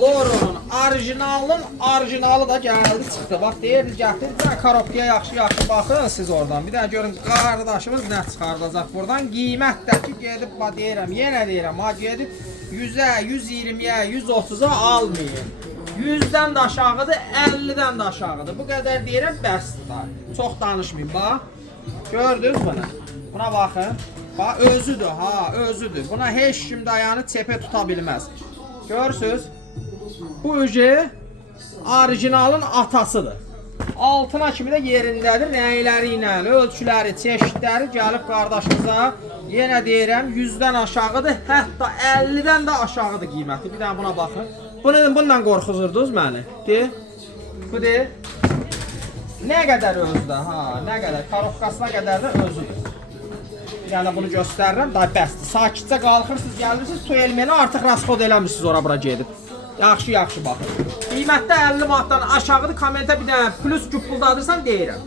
Loronun orijinalı da gəldi çıxdı. Bax deyirdi gətir, bir dənə korobkaya yaxşı baxın siz oradan. Bir dənə görün qardaşımız nə çıxardacaq buradan. Qiymət də ki gedib deyirəm, yenə deyirəm, ha gedib 100-ə, 120-yə, 130-a almayın. 100-dən də aşağıdır, 50-dən də aşağıdır. Bu qədər deyirəm, bəsdir. Çox danışmayın, bax. Gördünüz bunu? Buna baxın. Bax özüdür, ha, özüdür. Buna heç kim dayanı çepə tuta bilməz. Görürsüz? Bu ücü orijinalın atasıdır. Altına kimi də yerindədir. Rəngləri ilə, ölçüləri, çeşidləri gəlib qardaşımıza yenə deyirəm 100-dən aşağıdır, hətta 50-dən də aşağıdır qiyməti. Bir dənə buna baxın. Bununla qorxuzurdunuz məni. De. Bu de. Nə qədər özdə, ha, nə qədər korobkasına qədər də özüdür. Yəni bunu göstərirəm, da bəsdir. Sakitcə qalxırsınız, gəlirsiniz, tuelmeni artıq rasxod eləmirsiniz ora bura gedib. Yaxşı baxın. Qiymətdə 50 manatdan aşağıdır, kommentə bir dənə plus cübbüldadırsan deyirəm.